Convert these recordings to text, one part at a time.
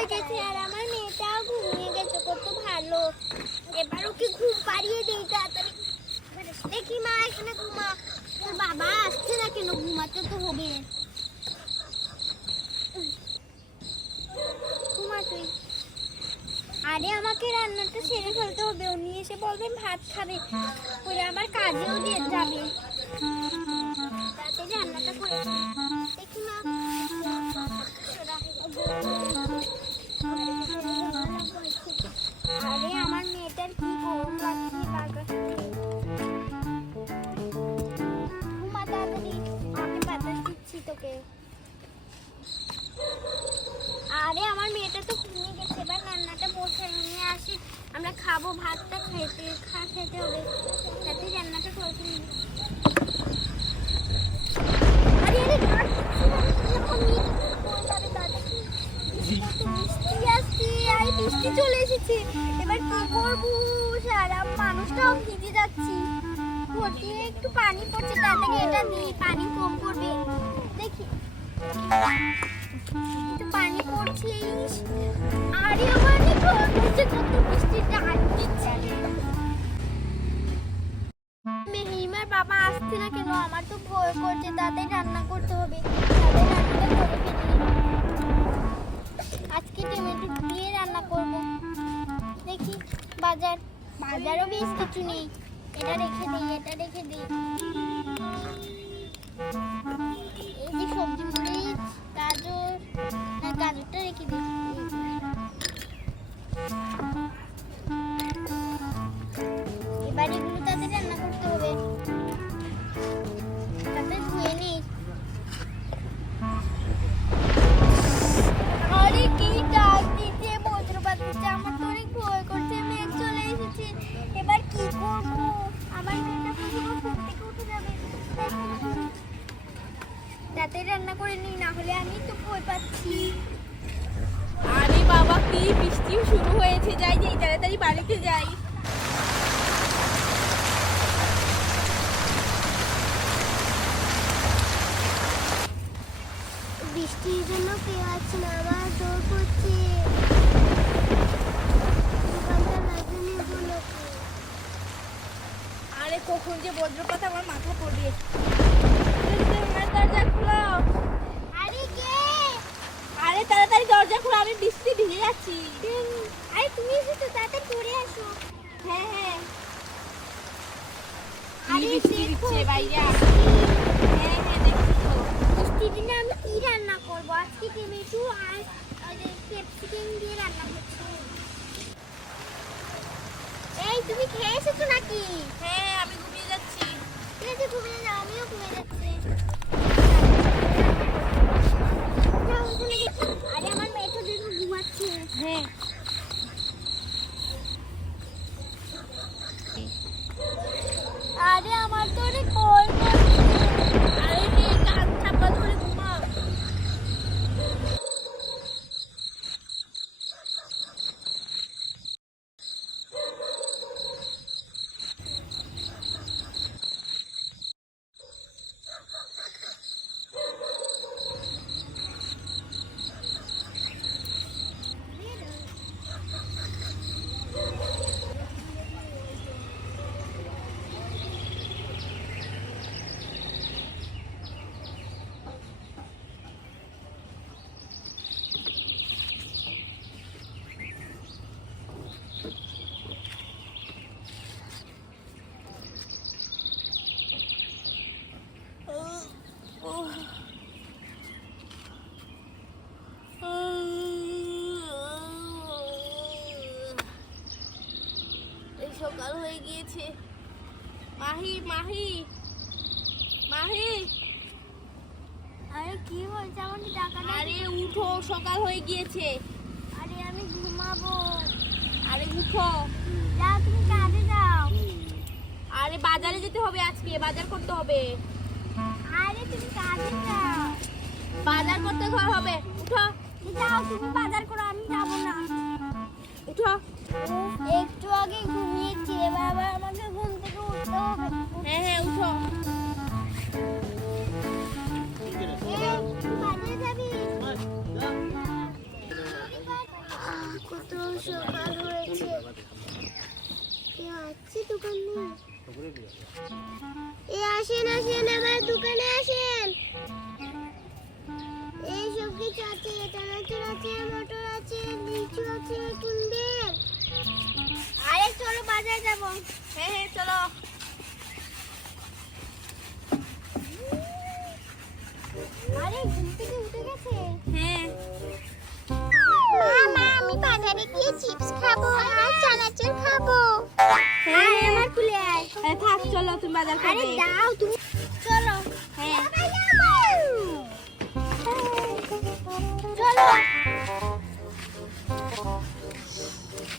হয়ে গেছে আর আমার মেয়েটাও ঘুমিয়ে গেছে, কত ভালো। এবার ওকে ঘুম পাড়িয়ে দিই তাড়াতাড়ি। দেখি মা এখানে ঘুমা, তোর বাবা আসছে না কেন? ঘুমাতে তো হবে। ঘুমা তুই। আরে আমাকে রান্নাটা সেরে ফেলতে হবে, উনি এসে বলবেন ভাত খাবে, ওরা আবার কাজেও দিয়ে যাবে। তাড়াতাড়ি রান্নাটা করে দেখি মা। আরে আমার মেয়েটার কি গরম লাগছে বারবার। ঘুমা তাড়াতাড়ি, আমি বাতাস দিচ্ছি তোকে। আরে আমার মেয়েটা তো ঘুমিয়ে গেছে, এবার রান্নাটা বসাই নিয়ে আসি, আমরা খাবো। ভাতটা খেতে হবে, তাতে রান্নাটা করে ফেলি। আরে বৃষ্টি আসছে, আরে বৃষ্টি চলে এসেছে, এবার কি করবো? সারা মানুষটাও ভিজে যাচ্ছি। ঘটিয়ে একটু পানি পড়ছে, তাড়াতাড়ি এটা দিই, পানি কম পড়বে। দেখি পানি পড়ছে। আরে আমার হচ্ছে কত বৃষ্টিটা দিচ্ছে। মেহিমার বাবা আসছে না কেন? আমার তো ভয় করছে, তাদের রান্না করতে হবে। তাদের রান্নাটা করে ফেলি। আজকে টমেটো দিয়ে রান্না করব। দেখি বাজারও বেশ কিছু নেই। এটা রেখে দিই, এটা রেখে দিই। এই যে সবজি মরিচ, গাজরটা রেখে দিই। এবার এগুলো তাদের রান্না করতে হবে, তাতে ধুয়ে নিই। আরে কি ডাক দিচ্ছে, বজ্রপাত দিচ্ছে, আমার তো অনেক ভয় করছে। মেঘ চলে এসেছে, এবার কি করবো? আমার মেয়েটা পুরো ঘুম থেকে উঠে যাবে। তাতে রান্না করে নিই, না হলে আমি তো ভয় পাচ্ছি। আরে বাবা, কি বৃষ্টি শুরু হয়েছে, যাই তাড়াতাড়ি বাড়িতে যাই। বৃষ্টির জন্য কেউ আছে না, আমার জোর করছে। আরে কখন যে বজ্রপাত আমার মাথা পড়বে। দরজা খুলো। আরে কে? আরে তাড়াতাড়ি দরজা খুলো, আমি বৃষ্টি ভিজে যাচ্ছি। আরে তুমি এসেছো, তাড়াতাড়ি পড়ে আসো। হ্যাঁ হ্যাঁ, আরে বৃষ্টি দিচ্ছে বাইরে। হ্যাঁ হ্যাঁ, দেখছি তো। বৃষ্টির দিনে আমি কি রান্না করবো? আজকে টমেটো আর ক্যাপসিকাম দিয়ে রান্না করছি। এই তুমি খেয়ে এসেছো নাকি? হ্যাঁ, আমি ঘুমিয়ে যাচ্ছি। ঠিক আছে, ঘুমিয়ে যাও, আমিও ঘুমিয়ে যাচ্ছি। আরে আমার মেয়েটা দেখো ঘুমাচ্ছে। হ্যাঁ, আরে আমার তো অনেক ভয় করছে। আরে মেয়ে, কান চাপা ধরে ঘুমাও। সকাল হয়ে গিয়েছে। মাহি মাহি মাহি, আরে কি হয়েছে? আমার টাকা আরে উঠো, সকাল হয়ে গিয়েছে। আরে আমি ঘুমাবো। আরে উঠো। যাও, তুমি কাজে যাও। আরে বাজারে যেতে হবে, আজকে বাজার করতে হবে। আরে তুমি কাজে যাও। বাজার করতে হবে, উঠো। যাও, তুমি বাজার করো, আমি যাবো না। উঠো। একটু আগে ঘুমিয়েছি, এবার আবার আমাকে ঘুম থেকে উঠতে হবে। হ্যাঁ হ্যাঁ, উঠো। এই, তুই বাজারে যাবি? আসেন, আমার দোকানে আসেন। এই সব কিছু আছে, টমেটো আছে, মটর আছে, লিচু আছে, কিনবেন? আরে চলো বাজারে যাবো। হ্যাঁ হ্যাঁ চলো। আরে ঘুম থেকে উঠে গেছে। হ্যাঁ মা আমি বাজারে গিয়ে চিপস খাবো আর চানাচুর খাবো। হ্যাঁ আমার কুলে আয়। থাক চলো তুমি বাজার আরে করবে। দাও তুমি, চলো। হ্যাঁ চলো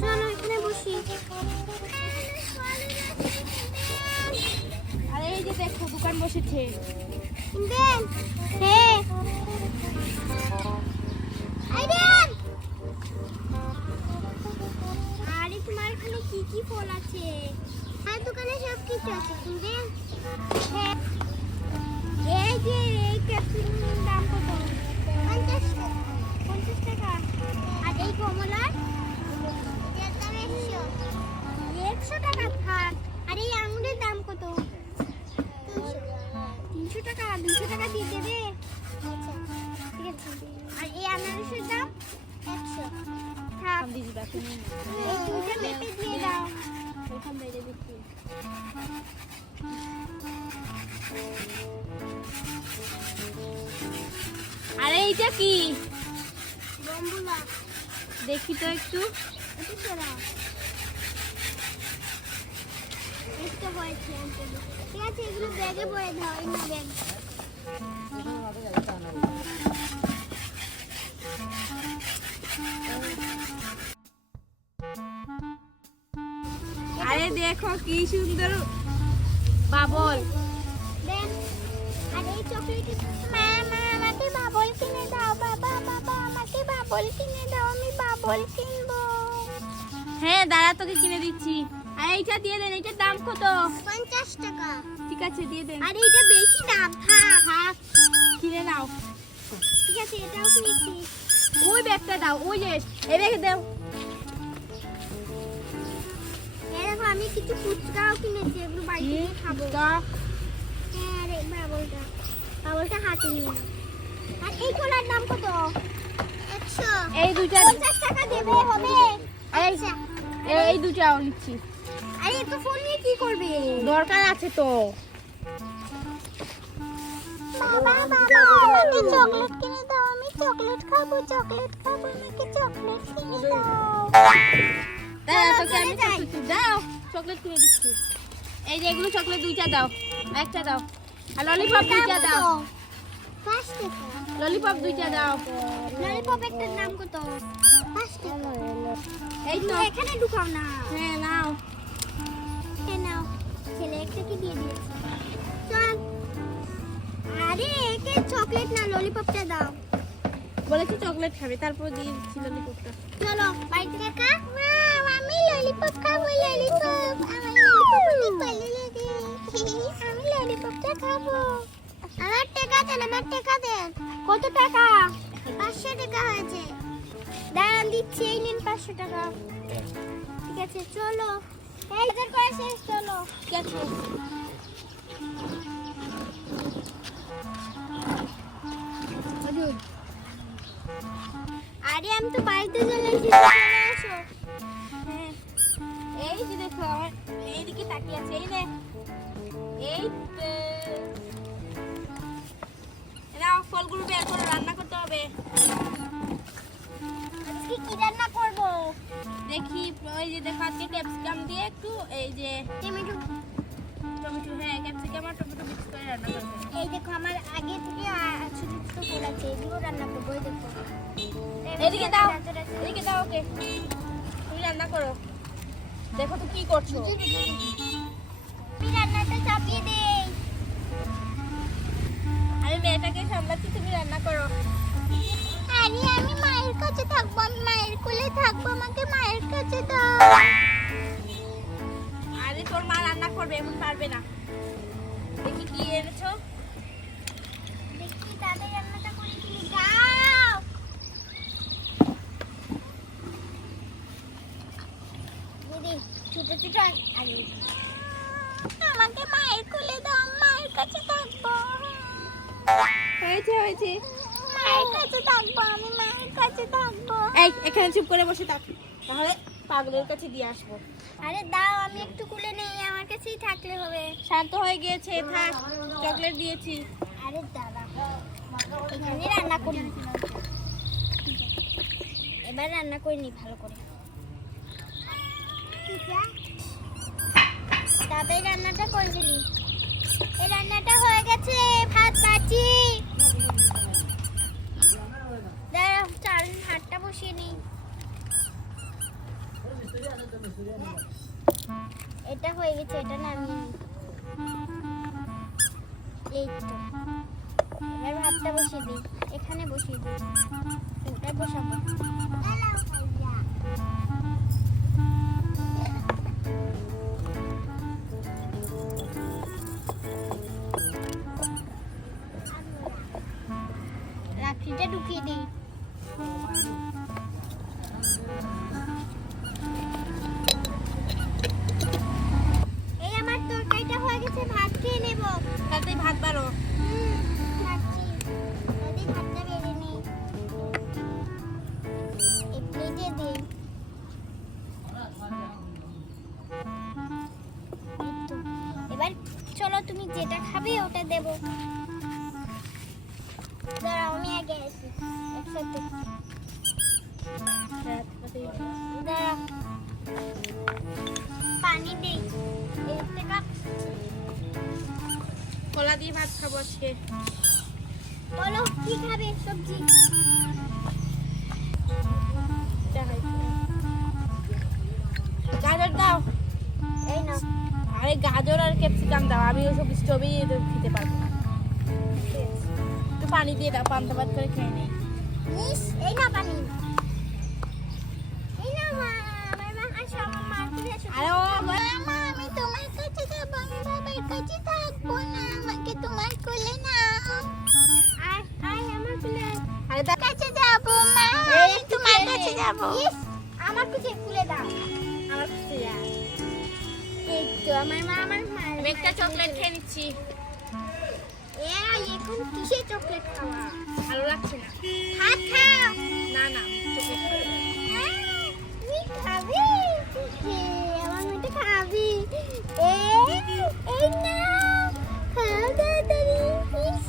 চলো এখানে বসি। আরে এই যে দেখো দোকান বসেছে। কিনবেন? হ্যাঁ আইডেন। আরে তোমার এখানে কি কি ফল আছে? আর দোকানে সব কিছু আছে, কিনবেন? হ্যাঁ এই যে এই ক্যাপসিকামের দাম কত? 50 টাকা। 50 টাকা। আর এই কমলার? এটার দাম 100। 100 টাকা থাক। আর এই আঙুরের দাম কত? 300 টাকা। 200 টাকা দিয়ে দেবে? আচ্ছা ঠিক আছে। আর এই আনারসের দাম 100 থাক। দিদিবা তুমি এই দুটো মেপে দিয়ে দাও। ওখান থেকে দেখি। আরে এইটা কি? বম্বুলা। দেখি তো একটু। এটা চলা। একটা হয়েছে আনতে। ঠিক আছে এগুলো ব্যাগে ভরে দাও, এই না ব্যাগ। আরে দেখো কি সুন্দর বাবল। দেন। আর এই চকলেট। মা আমাকে বাবল কিনে দাও। বাবা আমাকে বাবল কিনে দাও, আমি বাবল কিনবো। হ্যাঁ দাঁড়া তোকে কিনে দিচ্ছি। আর এইটা দিয়ে দেন, এইটার দাম কত? 50 টাকা। ঠিক আছে দিয়ে দেন। আরে এটা বেশি দাম, থাক। কিনে নাও। ঠিক আছে এটাও কিনেছি। ওই ব্যাগটা দাও, ওই যে এই ব্যাগে দাও। এই দেখো আমি কিছু ফুচকাও কিনেছি, এগুলো বাড়িতে নিয়ে খাবো। হ্যাঁ আরে বাবলটা হাতে নিয়ে নাও। আর এই কলার দাম কত? 100। এই দুইটা 50 টাকা দেবে হবে? এই আচ্ছা। এই দুইটাও নিচ্ছি। আরে এত ফোন নিয়ে কি করবে? দরকার আছে তো। বাবা আমাকে চকলেট কিনে দাও, আমি চকলেট খাবো, আমাকে চকলেট কিনে দাও। দাঁড়া চলো, তোকে আমি চলে যাই। দাও চকলেট কিনে দিচ্ছি। এই যে এগুলো চকলেট দুইটা দাও, একটা দাও। আর ললিপপ দুইটা দাও। 5 টাকা। ললিপপ দুইটা দাও। ললিপপ একটার দাম কত? 5 টাকা। এই তো এখানে ঢুকাও না। হ্যাঁ নাও। এ নাও, ছেলে একটাকে দিয়ে দিয়েছি। চল। আরে একে চকলেট না ললিপপটা দাও। বলেছি চকলেট খাবে, তারপর দিয়ে দিচ্ছি ললিপপটা। চলো বাড়ি থেকে খা। আমি ললিপপ খাবো, ললিপপ। আমার ললিপপ অনেক ভালো লাগে। আমি ললিপপটা খাবো। আমার টাকা দেন। কত টাকা? 500 টাকা হয়েছে। দাঁড়ান দিচ্ছি, এই নিন 500 টাকা। ঠিক আছে চলো। এই বাজার করে শেষ, চলো। ঠিক আছে। আরে আমি তো বাড়িতে চলে এসেছি, চলে আসো। হ্যাঁ এই যে দেখো আমার এইদিকে তাকিয়ে আছে। এই নে এই তো। নাও ফলগুলো বের করে রান্না করতে হবে। আজকে কি রান্না করব? দেখি ওই যে দেখো আজকে ক্যাপসিকাম দিয়ে একটু এই যে টমেটো। টমেটো, হ্যাঁ ক্যাপসিকাম আর টমেটো মিক্স করে রান্না করবো। এই দেখো আমার আগে থেকে ছোট ছোট ফুল আছে, এগুলো রান্না করবো। এই দেখো এদিকে দাও, এদিকে দাও ওকে। তুমি রান্না করো। দেখো তো কি করছো। আমি রান্নাটা চাপিয়ে দেই। আমি মেয়েটাকে সামলাচ্ছি, তুমি রান্না করো। আরে আমি মায়ের কাছে থাকবো, আমি মায়ের কোলে থাকবো, আমাকে মায়ের কাছে দাও। আরে তোর মা রান্না করবে, এখন পারবে না। দেখি কি এনেছো। দেখি তাদের রান্নাটা করে দিলি, দাও। দিদি ছোট ছোট আরে আমাকে মায়ের কোলে দাও, মায়ের কাছে থাকবো। হয়েছে হয়েছে। মায়ের কাছে থাকবো, আমি মায়ের কাছে থাকবো। এই এখানে চুপ করে বসে থাক, তাহলে পাগলের কাছে দিয়ে আসবো। আরে দাও, আমি একটু কুলে নেই, আমার কাছেই থাকলে হবে। শান্ত হয়ে গিয়েছে, থাক, চকলেট দিয়েছি। আরে দাদা, এখানে রান্না করি, এবার রান্না করে নি ভালো করে। তারপরে রান্নাটা করে ফেলি। এই রান্নাটা হয়ে গেছে, ভাত বাড়ছি। দাঁড়াও, চাল ভাতটা বসিয়ে নিই। এটা হয়ে গেছে, এটা নামিয়ে নিই। এই তো, এবার ভাতটা বসিয়ে দিই, এখানে বসিয়ে দিই, ওটা বসাবো। রাখিটা ঢুকিয়ে দিই। এই আমার তরকারিটা হয়ে গেছে, ভাত খেয়ে নেবো। তাড়াতাড়ি ভাত বাড়ো। খাচ্ছি, দাদি ভাতটা বেড়ে নিই, এই প্লেটে দিই। এই তো, এবার চলো, তুমি যেটা খাবে ওটা দেবো। দাঁড়াও, আমি আগে আসি, একসাথে। দাঁড়াও, পানি দিই, এর থেকে কলা দিয়ে ভাত খাবো আজকে। বলো কি খাবে সবজি? গাজর দাও। এই নাও। আরে গাজর আর ক্যাপসিকাম দাও, আমি ওসব স্টোভে খেতে পারবো না। একটু পানি দিয়ে দাও, পান্তা ভাত করে খেয়ে নেই। ইস, এই না পানি, এই না মা, আমার মা আসো, আমার মা তুমি আসো। আরে ও মা, আমি তোমার কাছে যাবো, আমি বাবার কাছে থাকবো না, আমাকে তোমার কোলে নাও। আয় আয় আমার কোলে। আরে কাছে যাবো মা, এই তোমার কে? কাছে যাবো। ইস, আমার কাছে কোলে দাও। আমার কাছে যা। এই তো আমার মা, আমার মা। আমি একটা চকলেট খেয়ে নিচ্ছি, এই এখন কিসের চকলেট খাওয়া? ভালো লাগছে না। ভাত খাও। না না, চকলেট খাবো। তুই খাবি? আমার মেয়েটা খাবি। এই না, খাও তাড়াতাড়ি। ইস।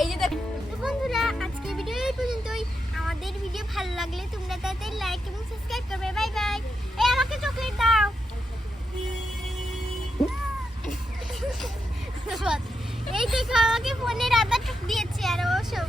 এই যে দেখ, তো বন্ধুরা, আজকের ভিডিও এই পর্যন্তই। আমাদের ভিডিও ভালো লাগলে তোমরা তাড়াতাড়ি লাইক এবং সাবস্ক্রাইব করবে। Bye bye. এই আমাকে চকলেট দাও। এই দেখো, আমাকে ফোনের আদা দিয়েছে আর ও সব